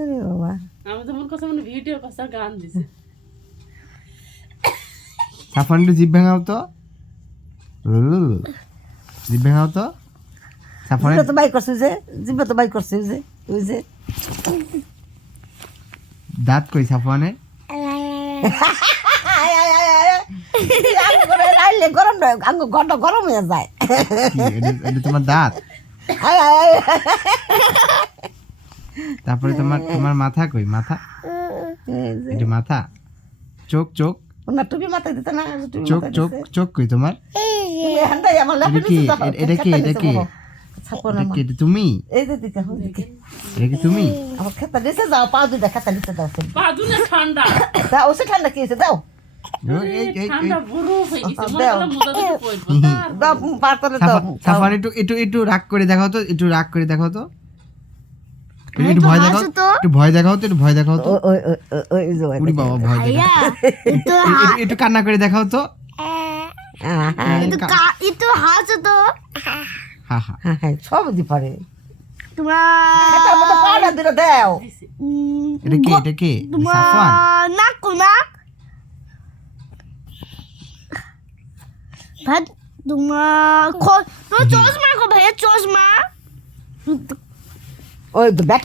আরে বাবা আমি তো মন কথা মানে ভিডিও কথা গান দিছি সাফান একটু জিভ ভাঙাও তো জিভ ভাঙাও তো সাফান জিব্বা তো বাই করছে যে জিব্বা তো বাই করছে যে ওই যে দাঁত কই সাফানে আইলে গরম নয় আঙ্গ ঘন্টা গরম হয়ে যায় এটা তোমার দাঁত আয় আয় আয় তারপরে তোমার তোমার মাথা কই মাথা এটা মাথা চোখ চোখ ওনার টুপি মাথায় দিতে না টুপি চোখ চোখ চোখ কই তোমার তুমি হান্দাই আমার লেপে এটা কি নিচে দাও এটা কি এটা কি ছাপো না এটা কি এটা তুমি এই যে দিকে হো দিকে এটা কি তুমি আমার খেতা নিচে যাও পা দুইটা খেতা নিচে দাও বাদু না ঠান্ডা দাও সে ঠান্ডা কি হয়েছে দাও ঠান্ডা বুড়ো হয়ে গেছে মন দাও। কথা মুদা দিতে পড়বো দাও পাতলে দাও সাফান একটু একটু একটু রাগ করে দেখাও তো একটু রাগ করে দেখাও তো একটু ভয় দেখাও একটু ভয় দেখাও তো একটু ভয় দেখাও তো ওই ওই ওই ওই যে উড়ি বাবা ভয় দেখাও একটু কান্না করে দেখাও তো itu হাসো তো হা হা হ্যাঁ হ্যাঁ সব দি পারে তোমার এটা মতো পাউডার দিলে দাও এটা কি সাফান নাক নাক ভাত তোমার তো চশমা কো ভাই চশমা ওই ব্যাট